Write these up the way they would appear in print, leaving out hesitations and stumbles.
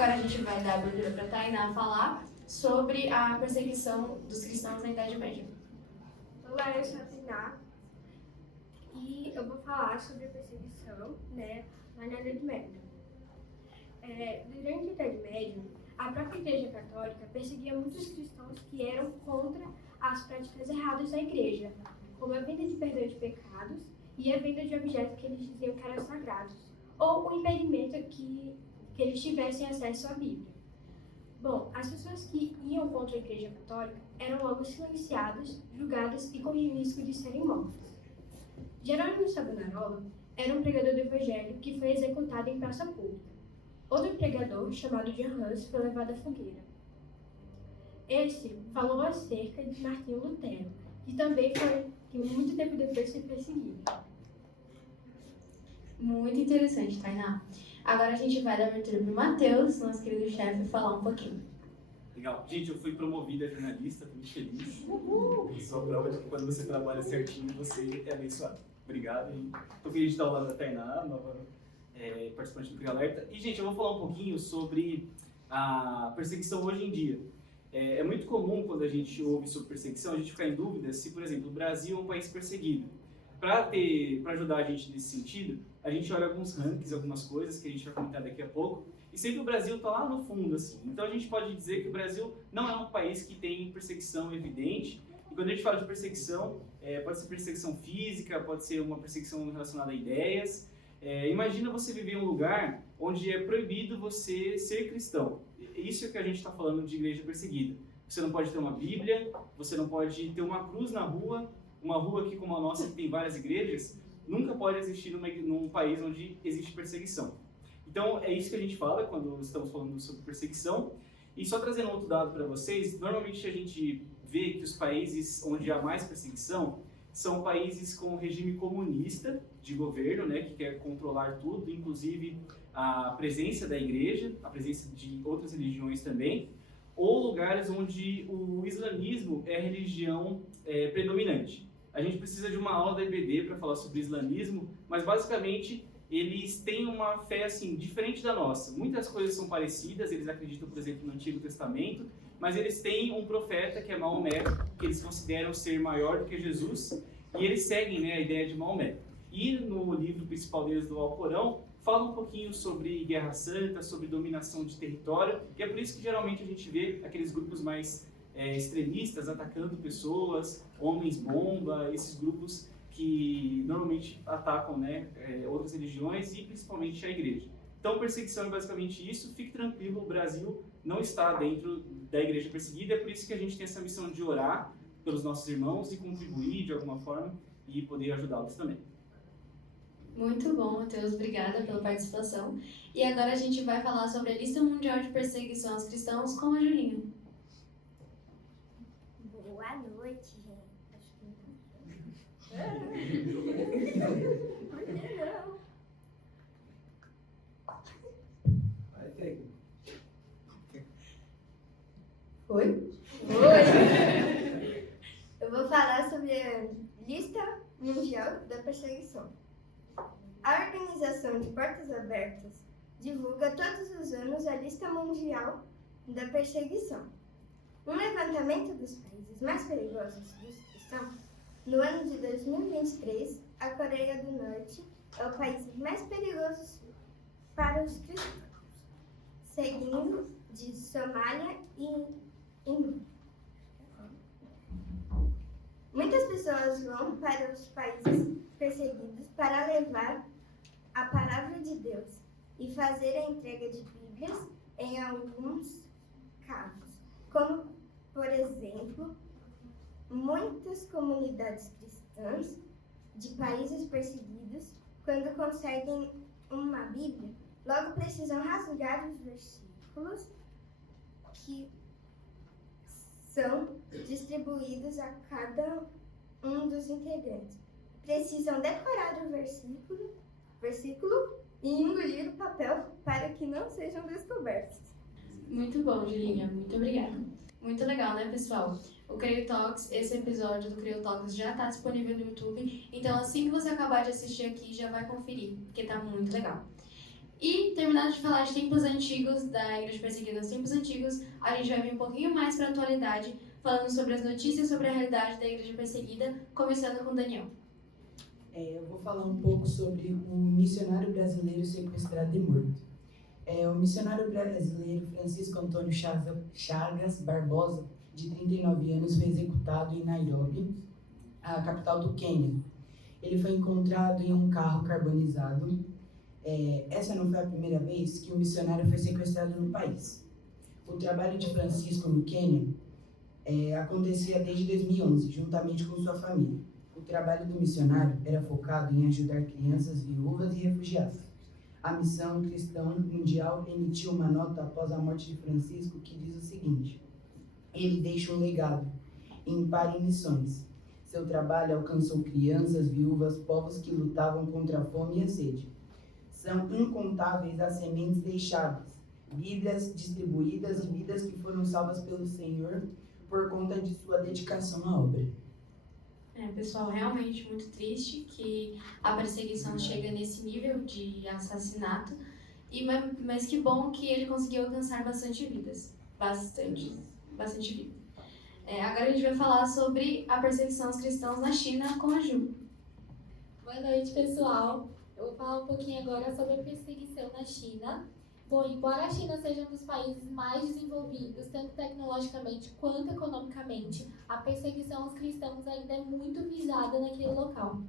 agora a gente vai dar abertura para a Tainá falar sobre a perseguição dos cristãos na Idade Média. Olá, eu sou a Tainá e eu vou falar sobre a perseguição, lá na Idade Média. Durante a Idade Média, a própria Igreja Católica perseguia muitos cristãos que eram contra as práticas erradas da Igreja, como a venda de perdão de pecados e a venda de objetos que eles diziam que eram sagrados, ou o impedimento que eles tivessem acesso à Bíblia. Bom, as pessoas que iam contra a Igreja Católica eram logo silenciadas, julgadas e corriam risco de serem mortas. Jerônimo Savonarola era um pregador do Evangelho que foi executado em praça pública. Outro pregador, chamado Jan Hus, foi levado à fogueira. Esse falou acerca de Martinho Lutero, que muito tempo depois foi perseguido. Muito interessante, Tainá. Agora a gente vai dar abertura para o Matheus, nosso querido chefe, falar um pouquinho. Legal. Gente, eu fui promovido a jornalista, estou muito feliz. Só prova de que quando você trabalha certinho, você é abençoado. Obrigado. Estou feliz de estar ao lado da Tainá, nova participante do Crio Alerta. E, gente, eu vou falar um pouquinho sobre a perseguição hoje em dia. É muito comum, quando a gente ouve sobre perseguição, a gente ficar em dúvida se, por exemplo, o Brasil é um país perseguido. Para ajudar a gente nesse sentido, a gente olha alguns rankings, algumas coisas que a gente vai comentar daqui a pouco, e sempre o Brasil está lá no fundo, assim. Então a gente pode dizer que o Brasil não é um país que tem perseguição evidente, e quando a gente fala de perseguição, pode ser perseguição física, pode ser uma perseguição relacionada a ideias. Imagina você viver em um lugar onde é proibido você ser cristão. Isso é que a gente está falando de igreja perseguida. Você não pode ter uma Bíblia, você não pode ter uma cruz na rua, uma rua aqui como a nossa, que tem várias igrejas, nunca pode existir num país onde existe perseguição. Então, é isso que a gente fala quando estamos falando sobre perseguição. E só trazendo outro dado para vocês, normalmente a gente vê que os países onde há mais perseguição são países com regime comunista de governo, que quer controlar tudo, inclusive a presença da igreja, a presença de outras religiões também, ou lugares onde o islamismo é a religião predominante. A gente precisa de uma aula da EBD para falar sobre islamismo, mas basicamente eles têm uma fé assim diferente da nossa. Muitas coisas são parecidas, eles acreditam, por exemplo, no Antigo Testamento, mas eles têm um profeta que é Maomé, que eles consideram ser maior do que Jesus, e eles seguem a ideia de Maomé. E no livro principal deles, do Alcorão, fala um pouquinho sobre guerra santa, sobre dominação de território, e é por isso que geralmente a gente vê aqueles grupos mais extremistas atacando pessoas, homens-bomba, esses grupos que normalmente atacam outras religiões e principalmente a igreja. Então, perseguição é basicamente isso. Fique tranquilo, o Brasil não está dentro da igreja perseguida, é por isso que a gente tem essa missão de orar pelos nossos irmãos e contribuir de alguma forma e poder ajudá-los também. Muito bom, Matheus. Obrigada pela participação. E agora a gente vai falar sobre a lista mundial de perseguição aos cristãos com a Julinha. Boa noite, gente. Acho que não. Vai, Tego. Oi? Eu vou falar sobre a Lista Mundial da Perseguição. A Organização de Portas Abertas divulga todos os anos a Lista Mundial da Perseguição. Um levantamento dos países mais perigosos dos cristãos, no ano de 2023, a Coreia do Norte é o país mais perigoso para os cristãos, seguindo de Somália e Índia. Muitas pessoas vão para os países perseguidos para levar a palavra de Deus e fazer a entrega de Bíblias em alguns casos, como, por exemplo, muitas comunidades cristãs de países perseguidos, quando conseguem uma Bíblia, logo precisam rasgar os versículos que são distribuídos a cada um dos integrantes. Precisam decorar o versículo e engolir o papel para que não sejam descobertos. Muito bom, Julinha. Muito obrigada. Muito legal, né, pessoal? O Creio Talks, esse episódio do Creio Talks já está disponível no YouTube. Então, assim que você acabar de assistir aqui, já vai conferir, porque tá muito legal. E, terminando de falar de tempos antigos, da Igreja Perseguida nos tempos antigos, a gente vai vir um pouquinho mais para a atualidade, falando sobre as notícias sobre a realidade da Igreja Perseguida, começando com Daniel. Eu vou falar um pouco sobre o missionário brasileiro sequestrado e morto. O missionário brasileiro Francisco Antônio Chagas Barbosa, de 39 anos, foi executado em Nairobi, a capital do Quênia. Ele foi encontrado em um carro carbonizado. Essa não foi a primeira vez que um missionário foi sequestrado no país. O trabalho de Francisco no Quênia acontecia desde 2011, juntamente com sua família. O trabalho do missionário era focado em ajudar crianças viúvas e refugiados. A Missão Cristã Mundial emitiu uma nota após a morte de Francisco que diz o seguinte: ele deixa um legado, impar em missões. Seu trabalho alcançou crianças, viúvas, povos que lutavam contra a fome e a sede. São incontáveis as sementes deixadas, Bíblias distribuídas e vidas que foram salvas pelo Senhor por conta de sua dedicação à obra. Pessoal, realmente muito triste que a perseguição chega nesse nível de assassinato, mas que bom que ele conseguiu alcançar bastante vidas, bastante vida. Agora a gente vai falar sobre a perseguição aos cristãos na China com a Ju. Boa noite, pessoal. Eu vou falar um pouquinho agora sobre a perseguição na China. Bom, embora a China seja um dos países mais desenvolvidos, tanto tecnologicamente quanto economicamente, a perseguição aos cristãos ainda é muito visada naquele local.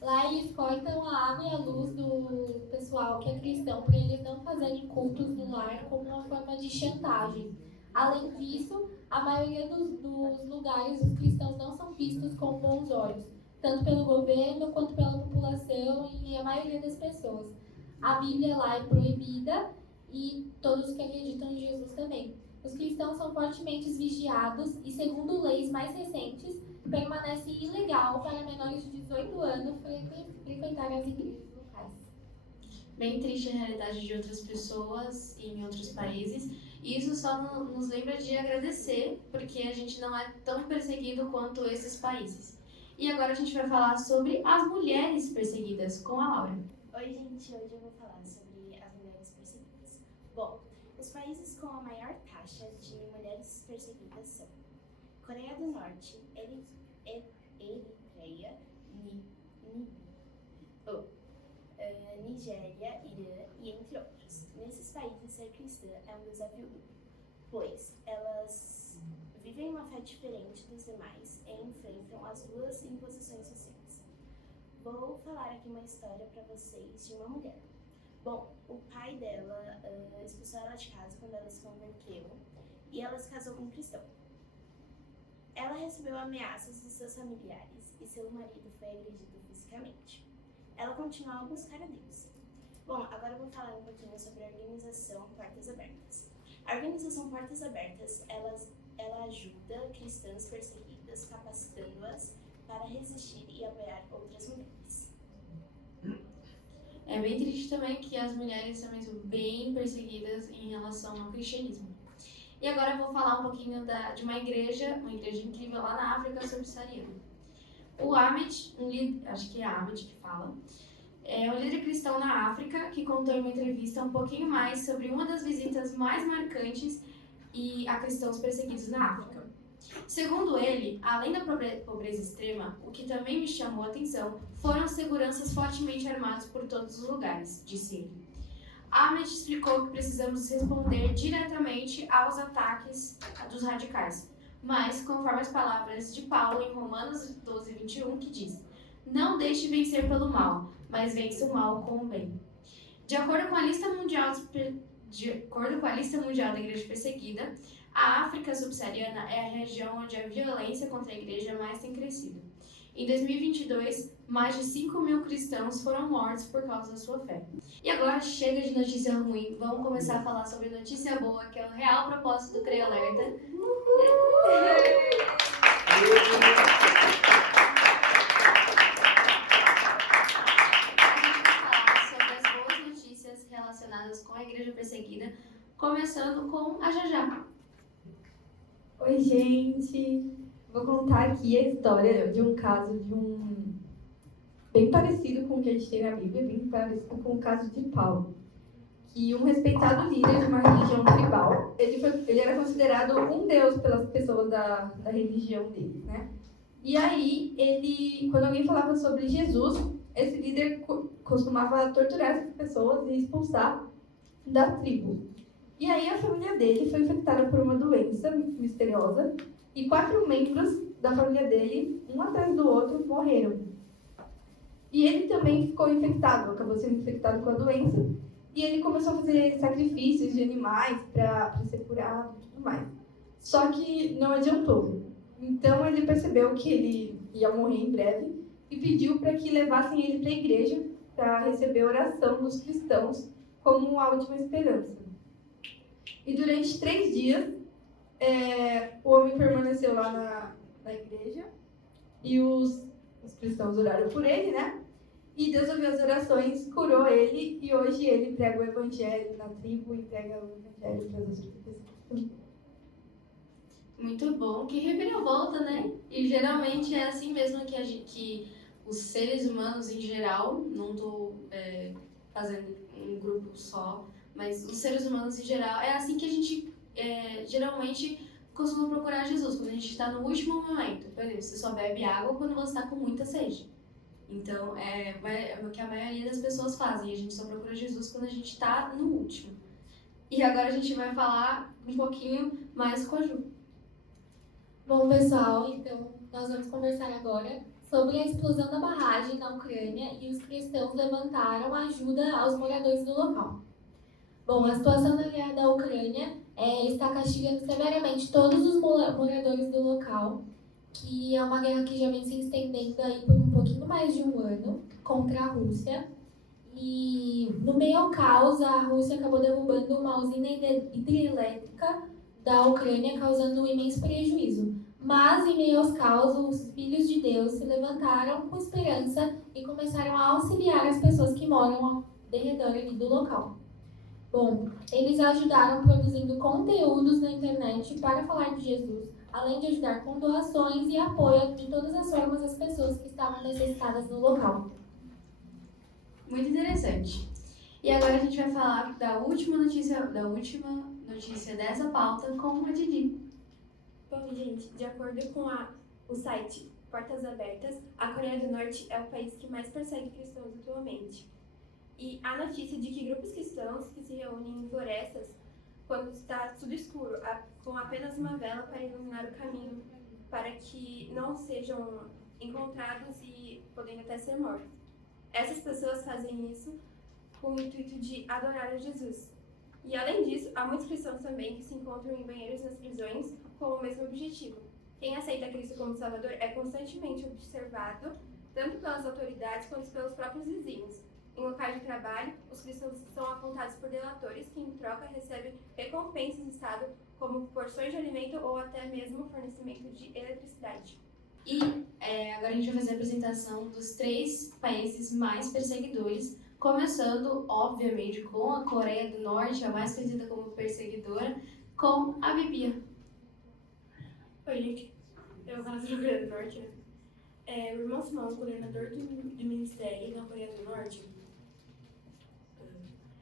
Lá eles cortam a água e a luz do pessoal que é cristão para eles não fazerem cultos no lar como uma forma de chantagem. Além disso, a maioria dos lugares os cristãos não são vistos com bons olhos, tanto pelo governo quanto pela população e a maioria das pessoas. A Bíblia lá é proibida e todos que acreditam em Jesus também. Os cristãos são fortemente vigiados e, segundo leis mais recentes, permanece ilegal para menores de 18 anos frequentar as igrejas locais. Bem triste a realidade de outras pessoas em outros países. E isso só nos lembra de agradecer, porque a gente não é tão perseguido quanto esses países. E agora a gente vai falar sobre as mulheres perseguidas, com a Laura. Oi, gente. Hoje eu vou falar sobre as mulheres perseguidas. Bom, os países com a maior taxa de mulheres perseguidas são Coreia do Norte, Eritreia, Nigéria, Irã e entre outros. Nesses países, ser cristã é um desafio duplo, pois elas vivem uma fé diferente dos demais e enfrentam as duas imposições sociais. Vou falar aqui uma história para vocês de uma mulher. Bom, o pai dela expulsou ela de casa quando ela se converteu e ela se casou com um cristão. Ela recebeu ameaças dos seus familiares e seu marido foi agredido fisicamente. Ela continuou a buscar a Deus. Bom, agora eu vou falar um pouquinho sobre a organização Portas Abertas. A organização Portas Abertas, ela ajuda cristãs perseguidas, capacitando-as para resistir e apoiar outras mulheres. É bem triste também que as mulheres também são bem perseguidas em relação ao cristianismo. E agora eu vou falar um pouquinho de uma igreja incrível lá na África subsaariana. O Ahmed, acho que é Ahmed que fala, é um líder cristão na África que contou em uma entrevista um pouquinho mais sobre uma das visitas mais marcantes a cristãos perseguidos na África. Segundo ele, além da pobreza extrema, o que também me chamou a atenção foram seguranças fortemente armados por todos os lugares, disse ele. Ahmed explicou que precisamos responder diretamente aos ataques dos radicais, mas conforme as palavras de Paulo em Romanos 12:21, que diz: não deixe vencer pelo mal, mas vença o mal com o bem. De acordo com a lista mundial da Igreja Perseguida, a África subsaariana é a região onde a violência contra a igreja mais tem crescido. Em 2022, mais de 5.000 cristãos foram mortos por causa da sua fé. E agora chega de notícia ruim, vamos começar a falar sobre notícia boa, que é o real propósito do CREA Alerta. A gente vai falar sobre as boas notícias relacionadas com a igreja perseguida, começando com a Jajá. Oi, gente! Vou contar aqui a história de um caso bem parecido com o que a gente tem na Bíblia, bem parecido com o caso de Paulo. que um respeitado líder de uma religião tribal, ele era considerado um deus pelas pessoas da religião dele, né? E aí, quando alguém falava sobre Jesus, esse líder costumava torturar essas pessoas e expulsar da tribo. E aí a família dele foi infectada por uma doença misteriosa e 4 membros da família dele, um atrás do outro, morreram. E ele também ficou infectado, acabou sendo infectado com a doença. E ele começou a fazer sacrifícios de animais para ser curado e tudo mais. Só que não adiantou. Então ele percebeu que ele ia morrer em breve e pediu para que levassem ele para a igreja para receber a oração dos cristãos como a última esperança. E durante 3 dias, o homem permaneceu lá na igreja e os cristãos oraram por ele, né? E Deus ouviu as orações, curou ele e hoje ele prega o evangelho na tribo e prega o evangelho para as outras pessoas. Muito bom, que reviravolta, né? E geralmente é assim mesmo que os seres humanos em geral, não estou fazendo um grupo só, mas os seres humanos em geral, é assim que a gente geralmente costuma procurar Jesus, quando a gente está no último momento. Por exemplo, você só bebe água quando você está com muita sede. Então, é o que a maioria das pessoas fazem, a gente só procura Jesus quando a gente está no último. E agora a gente vai falar um pouquinho mais com a Ju. Bom, pessoal, então nós vamos conversar agora sobre a explosão da barragem na Ucrânia e os cristãos levantaram ajuda aos moradores do local. Bom, a situação da Ucrânia está castigando severamente todos os moradores do local, que é uma guerra que já vem se estendendo aí por um pouquinho mais de um ano contra a Rússia. E no meio ao caos, a Rússia acabou derrubando uma usina hidrelétrica da Ucrânia, causando um imenso prejuízo. Mas, em meio aos caos, os filhos de Deus se levantaram com esperança e começaram a auxiliar as pessoas que moram ao redor ali do local. Bom, eles ajudaram produzindo conteúdos na internet para falar de Jesus, além de ajudar com doações e apoio de todas as formas às pessoas que estavam necessitadas no local. Muito interessante. E agora a gente vai falar da última notícia dessa pauta com a Didi. Bom, gente, de acordo com o site Portas Abertas, a Coreia do Norte é o país que mais persegue cristãos atualmente. E há notícia de que grupos cristãos que se reúnem em florestas quando está tudo escuro, com apenas uma vela para iluminar o caminho, para que não sejam encontrados e podendo até ser mortos. Essas pessoas fazem isso com o intuito de adorar a Jesus. E além disso, há muitos cristãos também que se encontram em banheiros nas prisões com o mesmo objetivo. Quem aceita Cristo como Salvador é constantemente observado, tanto pelas autoridades quanto pelos próprios vizinhos. Em locais de trabalho, os cristãos são apontados por delatores que, em troca, recebem recompensas do Estado, como porções de alimento ou até mesmo fornecimento de eletricidade. E agora a gente vai fazer a apresentação dos 3 países mais perseguidores, começando, obviamente, com a Coreia do Norte, a mais conhecida como perseguidora, com a Bibia. Oi, gente. Eu vou falar sobre a Coreia do Norte, né? O irmão Simão, coordenador do ministério na Coreia do Norte,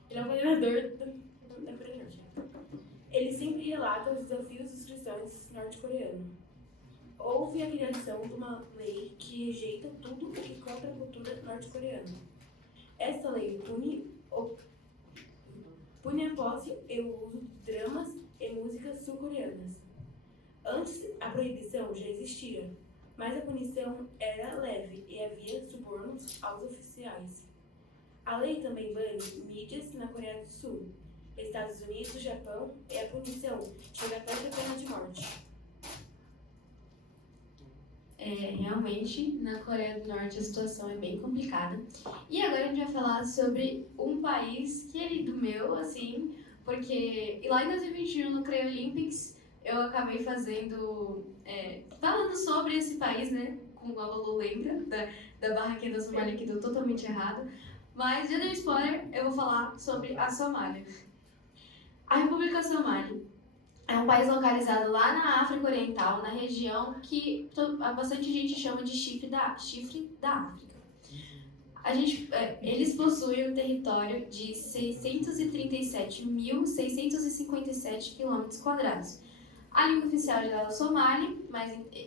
ele é o coordenador da Coreia do Norte. Ele sempre relata os desafios dos cristãos norte-coreanos. Houve a criação de uma lei que rejeita tudo o que contra a cultura norte-coreana. Esta lei pune a posse e o uso de dramas e músicas sul-coreanas. Antes, a proibição já existia, mas a punição era leve e havia subornos aos oficiais. A lei também bane mídias na Coreia do Sul, Estados Unidos, Japão, e a punição chega até a pena de morte. Realmente, na Coreia do Norte a situação é bem complicada. E agora a gente vai falar sobre um país querido meu, assim, porque lá em 2021 no Korea Olympics eu acabei falando sobre esse país, né, como a Lulu lembra, da barraquinha da Somália que deu totalmente errado. Mas, já dei spoiler, eu vou falar sobre a Somália. A República Somália é um país localizado lá na África Oriental, na região que bastante gente chama de chifre da África. Eles possuem um território de 637.657 km². A língua oficial é o somali,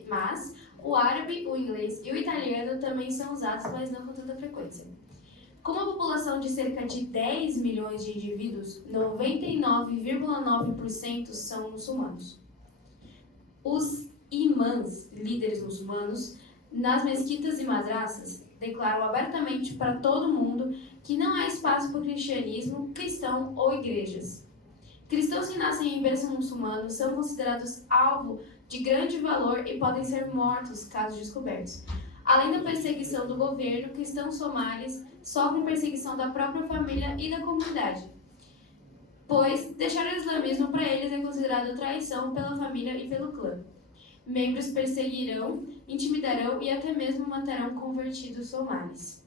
mas o árabe, o inglês e o italiano também são usados, mas não com tanta frequência. Com uma população de cerca de 10 milhões de indivíduos, 99,9% são muçulmanos. Os imãs, líderes muçulmanos, nas mesquitas e madraças, declaram abertamente para todo mundo que não há espaço para o cristianismo, cristão ou igrejas. Cristãos que nascem em berço muçulmano são considerados alvo de grande valor e podem ser mortos caso descobertos. Além da perseguição do governo, cristãos somalis sofrem perseguição da própria família e da comunidade, pois deixar o islamismo para eles é considerado traição pela família e pelo clã. Membros perseguirão, intimidarão e até mesmo matarão convertidos somalis.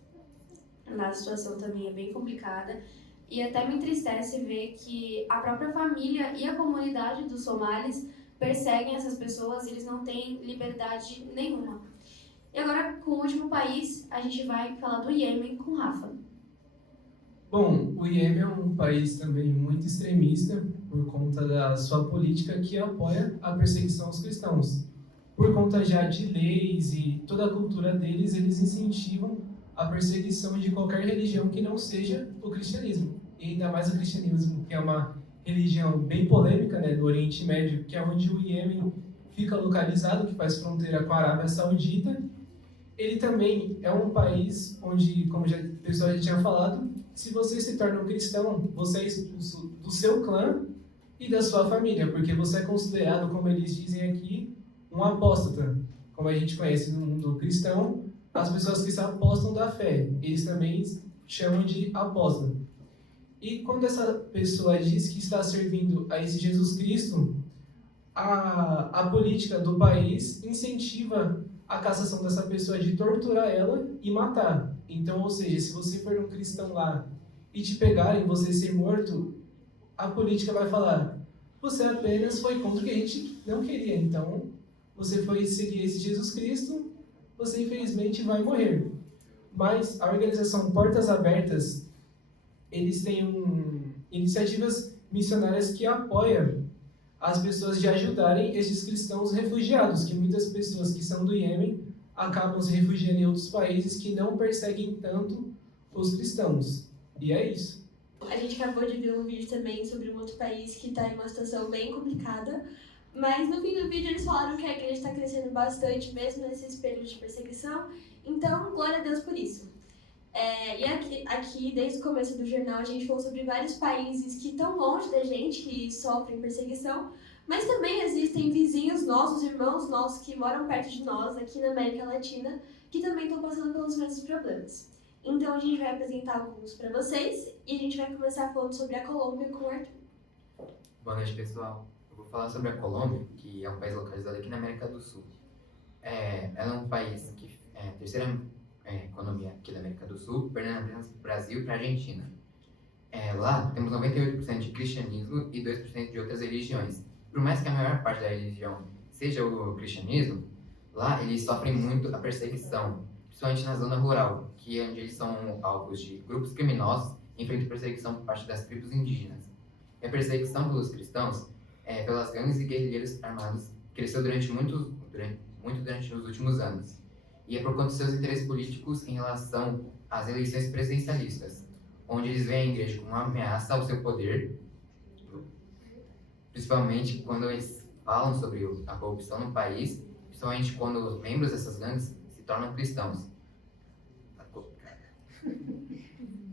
A situação também é bem complicada e até me entristece ver que a própria família e a comunidade dos somalis perseguem essas pessoas e eles não têm liberdade nenhuma. E agora, com o último país, a gente vai falar do Iêmen com Rafa. Bom, o Iêmen é um país também muito extremista por conta da sua política que apoia a perseguição aos cristãos. Por conta já de leis e toda a cultura deles, eles incentivam a perseguição de qualquer religião que não seja o cristianismo. E ainda mais o cristianismo, que é uma religião bem polêmica, né, do Oriente Médio, que é onde o Iêmen fica localizado, que faz fronteira com a Arábia Saudita. Ele também é um país onde, como o pessoal já tinha falado, se você se torna um cristão, você é expulso do seu clã e da sua família, porque você é considerado, como eles dizem aqui, um apóstata. Como a gente conhece no mundo cristão, as pessoas que se apostam da fé, eles também chamam de apóstata. E quando essa pessoa diz que está servindo a esse Jesus Cristo, a política do país incentiva a cassação dessa pessoa de torturar ela e matar. Então, ou seja, se você for um cristão lá e te pegarem, você ser morto, a política vai falar: você apenas foi contra o que a gente não queria. Então, você foi seguir esse Jesus Cristo, você infelizmente vai morrer. Mas a organização Portas Abertas, eles têm iniciativas missionárias que apoiam as pessoas de ajudarem esses cristãos refugiados, que muitas pessoas que são do Iêmen acabam se refugiando em outros países que não perseguem tanto os cristãos. E é isso. A gente acabou de ver um vídeo também sobre um outro país que está em uma situação bem complicada, mas no fim do vídeo eles falaram que a igreja está crescendo bastante, mesmo nesses períodos de perseguição, então glória a Deus por isso. E aqui, desde o começo do jornal, a gente falou sobre vários países que estão longe da gente, que sofrem perseguição, mas também existem vizinhos nossos, irmãos nossos, que moram perto de nós, aqui na América Latina, que também estão passando pelos mesmos problemas. Então a gente vai apresentar alguns para vocês, e a gente vai começar falando sobre a Colômbia com o Arthur. Boa noite, pessoal. Eu vou falar sobre a Colômbia, que é um país localizado aqui na América do Sul. Ela é um país que é a terceira economia aqui da América do Sul, perdendo apenas para o Brasil e para a Argentina. Lá temos 98% de cristianismo e 2% de outras religiões. Por mais que a maior parte da religião seja o cristianismo, lá eles sofrem muito a perseguição, principalmente na zona rural, que é onde eles são alvos de grupos criminosos e enfrentam perseguição por parte das tribos indígenas. E a perseguição pelos cristãos, pelas gangues e guerrilheiros armados, cresceu muito durante os últimos anos. E é por conta dos seus interesses políticos em relação às eleições presidencialistas, onde eles veem a igreja como uma ameaça ao seu poder, principalmente quando eles falam sobre a corrupção no país, principalmente quando os membros dessas gangues se tornam cristãos.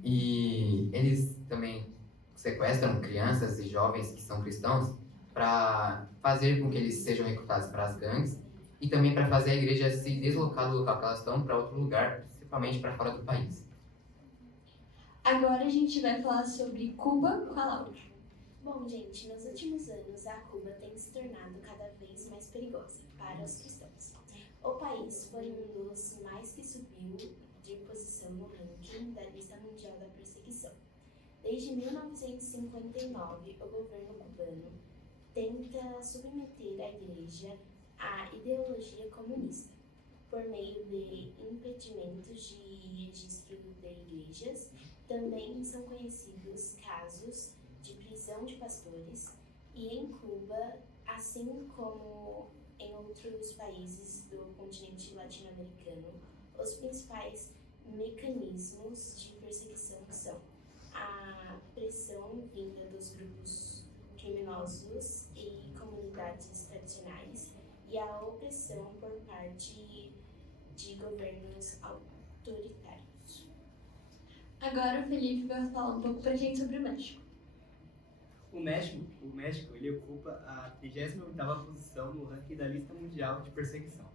E eles também sequestram crianças e jovens que são cristãos para fazer com que eles sejam recrutados para as gangues e também para fazer a igreja se deslocar do local que elas estão para outro lugar, principalmente para fora do país. Agora a gente vai falar sobre Cuba com a Laura. Bom, gente, nos últimos anos a Cuba tem se tornado cada vez mais perigosa para os cristãos. O país foi um dos mais que subiu de posição no ranking da lista mundial da perseguição. Desde 1959, o governo cubano tenta submeter a igreja à ideologia comunista. por meio de impedimentos de registro de igrejas. Também são conhecidos casos de prisão de pastores, e em Cuba, assim como em outros países do continente latino-americano, os principais mecanismos de perseguição são a pressão vinda dos grupos criminosos e comunidades tradicionais e a opressão por parte de governos autoritários. Agora o Felipe vai falar um pouco pra gente sobre o México. O México ele ocupa a 38ª posição no ranking da lista mundial de perseguição.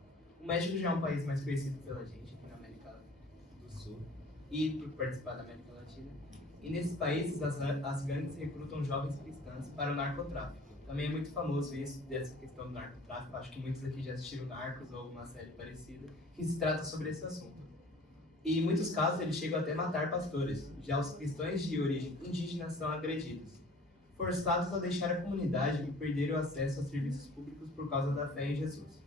O México já é um país mais conhecido pela gente aqui na América do Sul e por participar da América Latina. E nesses países as gangues recrutam jovens cristãs para o narcotráfico. Também é muito famoso isso, dessa questão do narcotráfico. Acho que muitos aqui já assistiram Narcos ou alguma série parecida que se trata sobre esse assunto. E em muitos casos eles chegam até matar pastores. Já os cristãos de origem indígena são agredidos, forçados a deixar a comunidade e perder o acesso aos serviços públicos por causa da fé em Jesus.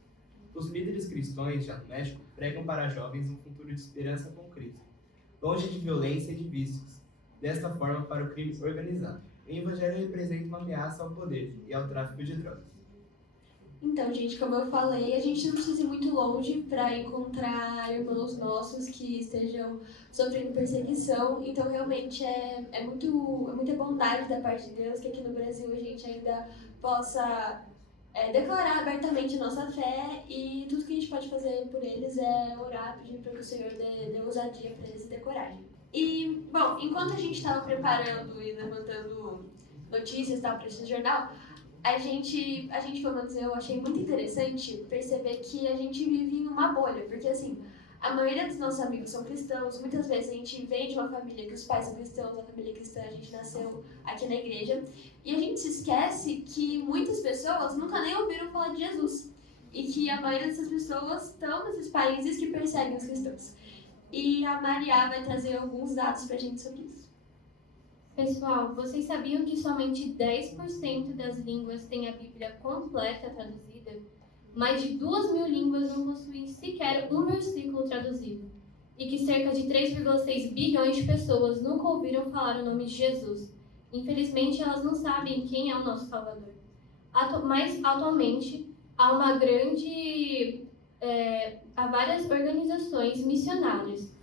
Os líderes cristãos já no México pregam para jovens um futuro de esperança com Cristo, longe de violência e de vícios, desta forma para o crime organizado. O evangelho representa uma ameaça ao poder e ao tráfico de drogas. Então, gente, como eu falei, a gente não precisa ir muito longe para encontrar irmãos nossos que estejam sofrendo perseguição. Então, realmente, é muita bondade da parte de Deus que aqui no Brasil a gente ainda possa declarar abertamente nossa fé, e tudo que a gente pode fazer por eles é orar, pedir para que o Senhor dê ousadia para eles e dê coragem. E, bom, enquanto a gente estava preparando e levantando notícias para esse jornal, a gente, pelo menos eu achei muito interessante perceber que a gente vive em uma bolha, porque assim, a maioria dos nossos amigos são cristãos, muitas vezes a gente vem de uma família que os pais são cristãos, a família cristã, a gente nasceu aqui na igreja, e a gente se esquece que muitas pessoas nunca nem ouviram falar de Jesus, e que a maioria dessas pessoas estão nesses países que perseguem os cristãos. E a Maria vai trazer alguns dados pra gente sobre isso. Pessoal, vocês sabiam que somente 10% das línguas têm a Bíblia completa traduzida? Mais de 2.000 línguas não possuem sequer um versículo traduzido. E que cerca de 3,6 bilhões de pessoas nunca ouviram falar o nome de Jesus. Infelizmente, elas não sabem quem é o nosso Salvador. Mas, atualmente, há várias organizações missionárias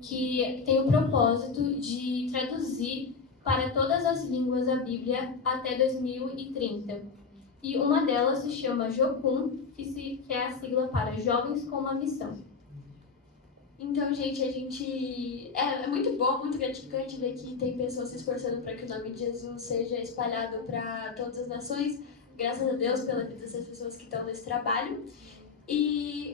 que têm o propósito de traduzir para todas as línguas a Bíblia até 2030. E uma delas se chama Jocum, que é a sigla para Jovens com uma Missão. Então, gente, é muito bom, muito gratificante ver que tem pessoas se esforçando para que o nome de Jesus seja espalhado para todas as nações. Graças a Deus pela vida dessas pessoas que estão nesse trabalho.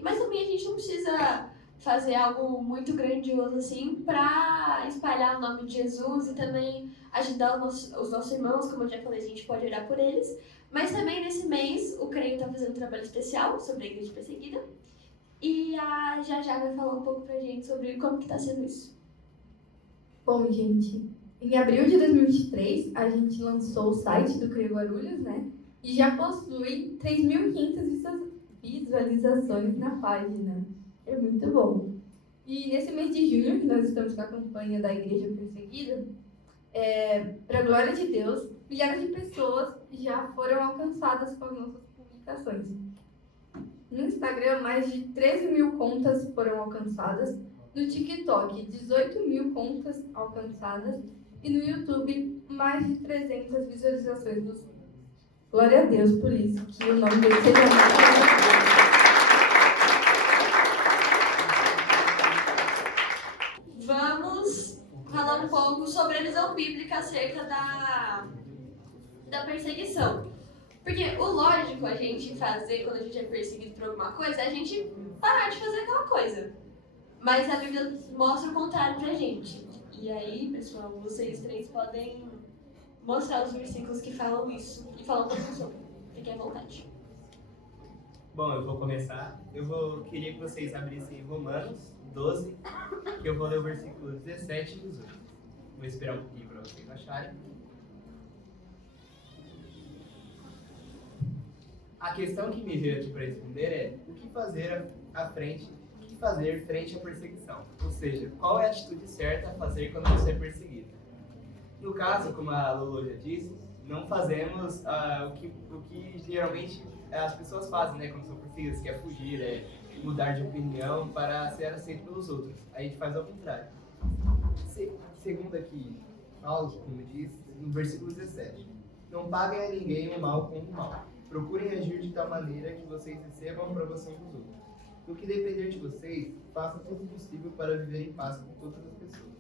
Mas também a gente não precisa fazer algo muito grandioso assim para espalhar o nome de Jesus e também ajudar os nossos irmãos, como eu já falei, a gente pode orar por eles. Mas também nesse mês o Creio está fazendo um trabalho especial sobre a igreja perseguida, e a Jajá vai falar um pouco pra gente sobre como que está sendo isso. Bom, gente, em abril de 2023 a gente lançou o site do Creio Guarulhos, né? E já possui 3.500 visualizações na página. É muito bom. E nesse mês de junho, que nós estamos com a campanha da Igreja Perseguida, para a glória de Deus, milhares de pessoas já foram alcançadas com as nossas publicações. No Instagram, mais de 13.000 contas foram alcançadas. No TikTok, 18.000 contas alcançadas. E no YouTube, mais de 300 visualizações dos vídeos. Glória a Deus por isso, que o nome dele seja muito. Vamos falar um pouco sobre a visão bíblica acerca da perseguição. Porque o lógico a gente fazer quando a gente é perseguido por alguma coisa é a gente parar de fazer aquela coisa. Mas a Bíblia mostra o contrário pra gente. E aí, pessoal, vocês três podem mostrar os versículos que falam isso e falam como sobre. Fiquem à vontade. Bom, eu vou começar. Queria que vocês abrissem Romanos 12, que eu vou ler o versículo 17 e 18. Vou esperar um pouquinho para vocês acharem. A questão que me veio aqui para responder é: o que fazer à frente que fazer frente à perseguição, ou seja, qual é a atitude certa a fazer quando você é perseguido. No caso, como a Lolo já disse, não fazemos o que geralmente as pessoas fazem, né, quando são perseguidas, que é fugir, mudar de opinião para ser aceito pelos outros. A gente faz ao contrário. Segundo aqui, Paulo, como diz, no versículo 17, não paguem a ninguém o mal com o mal. Procurem agir de tal maneira que vocês recebam a aprovação dos outros. No que depender de vocês, façam tudo o possível para viver em paz com todas as pessoas.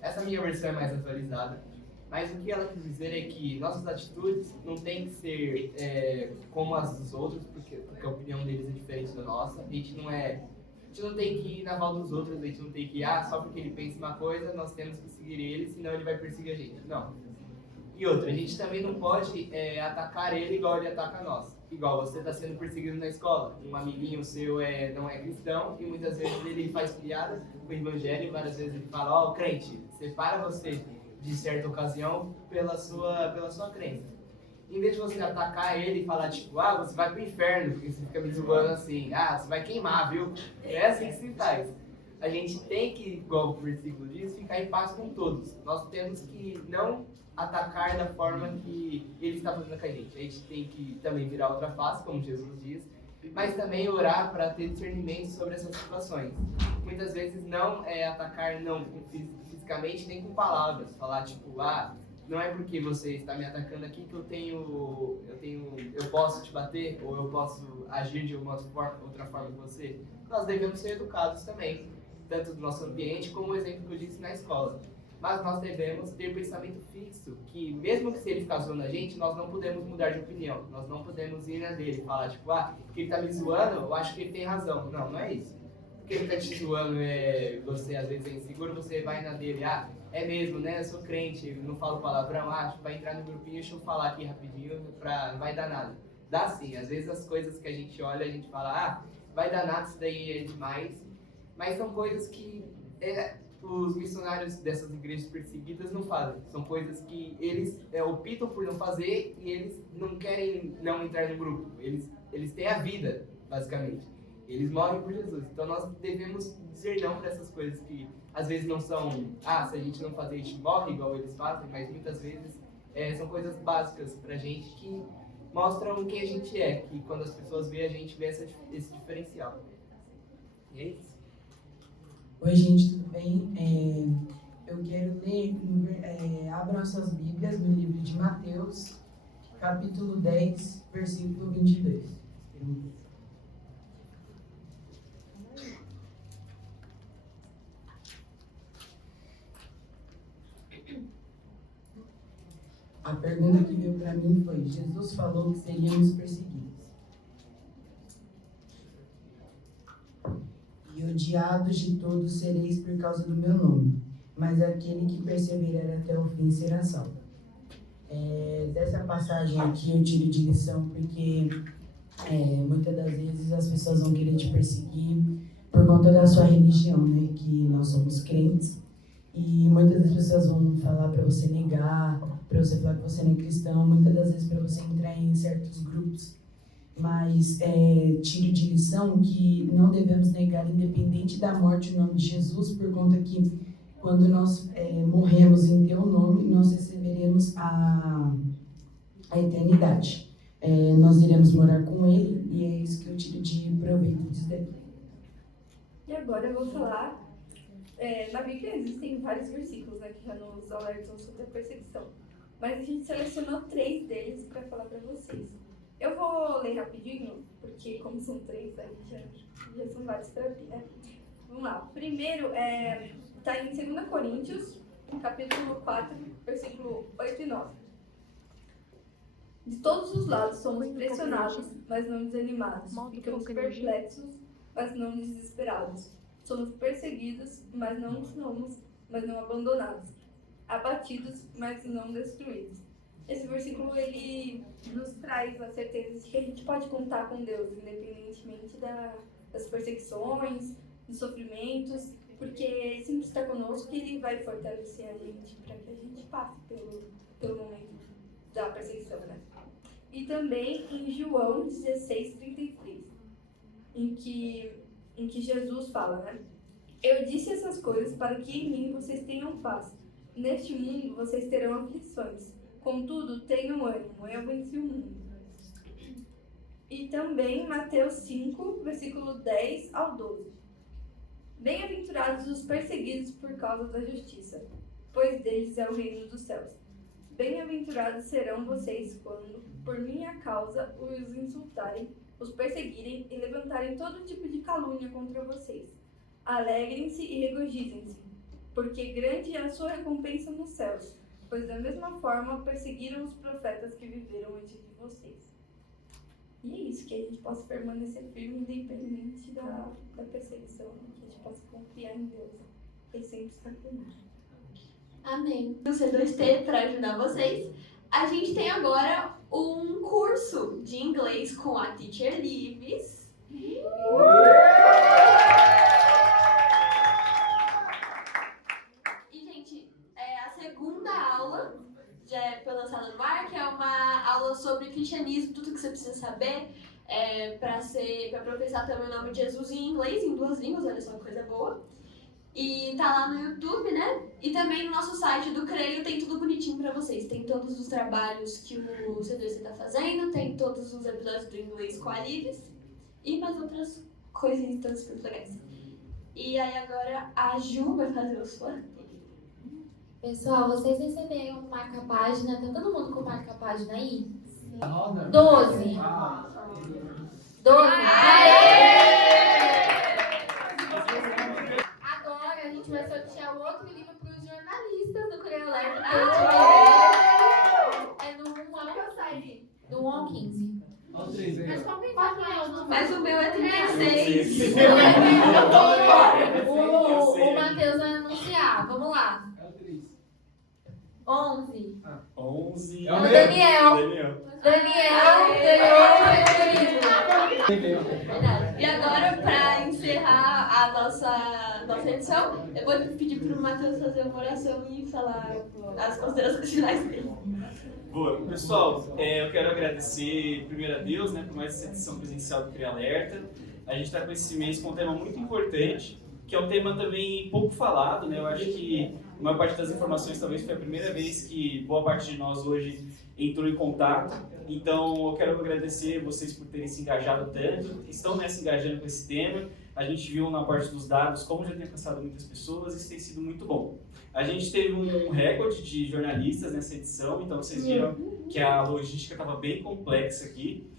Essa minha versão é mais atualizada, mas o que ela quis dizer é que nossas atitudes não têm que ser como as dos outros, porque a opinião deles é diferente da nossa. A gente não tem que ir na val dos outros, a gente não tem que ir, só porque ele pensa uma coisa, nós temos que seguir ele, senão ele vai perseguir a gente. Não. E outra, a gente também não pode atacar ele igual ele ataca nós. Igual você está sendo perseguido na escola. Um amiguinho seu não é cristão e muitas vezes ele faz piada com o evangelho e várias vezes ele fala, crente, separa você de certa ocasião pela sua crença. Em vez de você atacar ele e falar tipo, você vai pro inferno, porque você fica me zoando assim, você vai queimar, viu? É assim que se faz. A gente tem que, igual o versículo diz, ficar em paz com todos. Nós temos que não atacar da forma que ele está fazendo com a gente. A gente tem que também virar outra face, como Jesus diz, mas também orar para ter discernimento sobre essas situações. Muitas vezes não atacar não fisicamente nem com palavras, falar tipo, não é porque você está me atacando aqui que eu posso te bater ou eu posso agir de uma outra forma que você. Nós devemos ser educados também, tanto no nosso ambiente como o exemplo que eu disse na escola. Mas nós devemos ter pensamento fixo, que mesmo que se ele ficar zoando a gente, nós não podemos mudar de opinião. Nós não podemos ir na dele e falar, tipo, que ele tá me zoando, eu acho que ele tem razão. Não, não é isso. Porque ele tá te zoando, você às vezes é inseguro, você vai na dele, é mesmo, né, eu sou crente, eu não falo palavrão, vai entrar no grupinho, deixa eu falar aqui rapidinho, não vai dar nada. Dá sim, às vezes as coisas que a gente olha, a gente fala, vai dar nada, isso daí é demais. Mas são coisas que os missionários dessas igrejas perseguidas não fazem. São coisas que eles optam por não fazer e eles não querem não entrar no grupo. Eles têm a vida, basicamente. Eles morrem por Jesus. Então nós devemos dizer não para essas coisas que às vezes não são, se a gente não fazer, a gente morre igual eles fazem, mas muitas vezes são coisas básicas pra gente que mostram quem a gente é, que quando as pessoas veem a gente vê esse diferencial. E é isso. Oi, gente, tudo bem? Eu quero ler, abram as suas Bíblias no livro de Mateus, capítulo 10, versículo 22. A pergunta que veio para mim foi: Jesus falou que seríamos perseguidos e odiados de todos sereis por causa do meu nome, mas aquele que perseverar até o fim será salvo. Dessa passagem aqui eu tiro de lição porque muitas das vezes as pessoas vão querer te perseguir por conta da sua religião, né? Que nós somos crentes. E muitas das pessoas vão falar para você negar, para você falar que você não é cristão, muitas das vezes para você entrar em certos grupos. Mas tiro de lição que não devemos negar, independente da morte, o nome de Jesus, por conta que quando nós morremos em teu nome, nós receberemos a eternidade. Nós iremos morar com ele e é isso que eu tiro de proveito disso daí. E agora eu vou falar. Na Bíblia existem vários versículos, né, que já nos alertam sobre a perseguição. Mas a gente selecionou 3 deles para falar para vocês. Eu vou ler rapidinho, porque como são 3, aí já são vários para abrir, né? Vamos lá. Primeiro, está em 2 Coríntios, capítulo 4, versículo 8 e 9. De todos os lados somos pressionados, mas não desanimados. Ficamos perplexos, mas não desesperados. Somos perseguidos, mas não abandonados. Abatidos, mas não destruídos. Esse versículo, ele nos traz a certeza de que a gente pode contar com Deus, independentemente das perseguições, dos sofrimentos, porque Ele sempre está conosco e Ele vai fortalecer a gente para que a gente passe pelo momento da perseguição, né? E também em João 16:33, em que em que Jesus fala, né? Eu disse essas coisas para que em mim vocês tenham paz. Neste mundo vocês terão aflições. Contudo, tenham ânimo, eu venci o mundo. E também Mateus 5, versículo 10 ao 12. Bem-aventurados os perseguidos por causa da justiça, pois deles é o reino dos céus. Bem-aventurados serão vocês quando, por minha causa, os insultarem, os perseguirem e levantarem todo tipo de calúnia contra vocês. Alegrem-se e regozijem-se, porque grande é a sua recompensa nos céus, pois da mesma forma perseguiram os profetas que viveram antes de vocês. E é isso, que a gente possa permanecer firme independente da perseguição, né? Que a gente possa confiar em Deus, que Ele sempre está conosco. Amém. No C2T, para ajudar vocês, a gente tem agora um curso de inglês com a Teacher Lives. E, gente, a segunda aula já foi lançada no ar, que é uma aula sobre cristianismo, tudo que você precisa saber para professar também o nome de Jesus em inglês, em 2 línguas, olha só que coisa boa. E tá lá no YouTube, né? E também no nosso site do Creio tem tudo bonitinho pra vocês. Tem todos os trabalhos que o C2C tá fazendo, tem todos os episódios do inglês com a Lives e mais outras coisinhas todas super legais. E aí agora a Ju vai fazer o sorteio. Pessoal, vocês receberam um marca-página? Tá todo mundo com marca-página aí? Sim. 12. 12. Agora a gente vai sortear o outro livro para os jornalistas do Creio Alerta. É no 1 ao 15. Mas qual que é o número? Mas o meu é 36. O Matheus vai anunciar. Vamos lá. 11. 11. É o Daniel. Daniel ganhou o livro. E agora, para encerrar a nossa edição, eu vou pedir para o Matheus fazer uma oração e falar as considerações finais dele. Boa. Pessoal, eu quero agradecer primeiro a Deus, né, por mais essa edição presencial do Creio Alerta. A gente está com esse mês com um tema muito importante, que é um tema também pouco falado, né? Eu acho que a maior parte das informações talvez foi a primeira vez que boa parte de nós hoje entrou em contato. Então, eu quero agradecer vocês por terem se engajado tanto, estão se engajando com esse tema. A gente viu na parte dos dados como já tem alcançado muitas pessoas, isso tem sido muito bom. A gente teve um recorde de jornalistas nessa edição, então vocês viram que a logística estava bem complexa aqui.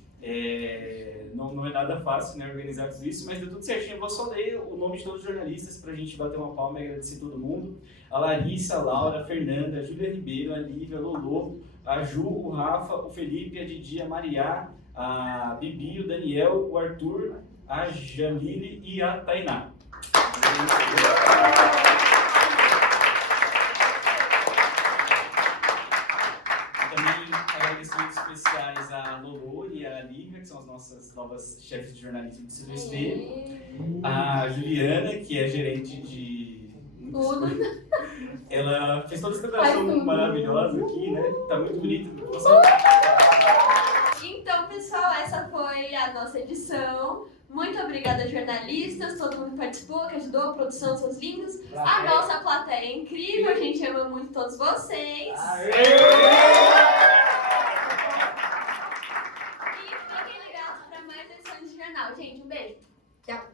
Não é nada fácil, né, organizar tudo isso, mas deu tudo certinho. Eu vou só ler o nome de todos os jornalistas para a gente bater uma palma e agradecer todo mundo. A Larissa, a Laura, a Fernanda, a Júlia Ribeiro, a Lívia, a Lolô, a Ju, o Rafa, o Felipe, a Didi, a Mariá, a Bibi, o Daniel, o Arthur, a Jamile e a Tainá. Também agradecimentos especiais a Lolô e a Lívia, que são as nossas novas chefes de jornalismo do C2T. A Juliana, que é gerente de tudo. Ela fez toda essa decoração maravilhosa aqui, né? Tá muito bonito. Então, pessoal, essa foi a nossa edição. Muito obrigada, jornalistas, todo mundo que participou, que ajudou a produção, seus lindos. A nossa plateia é incrível, a gente ama muito todos vocês. E fiquem ligados para mais edições de jornal. Gente, um beijo. Tchau.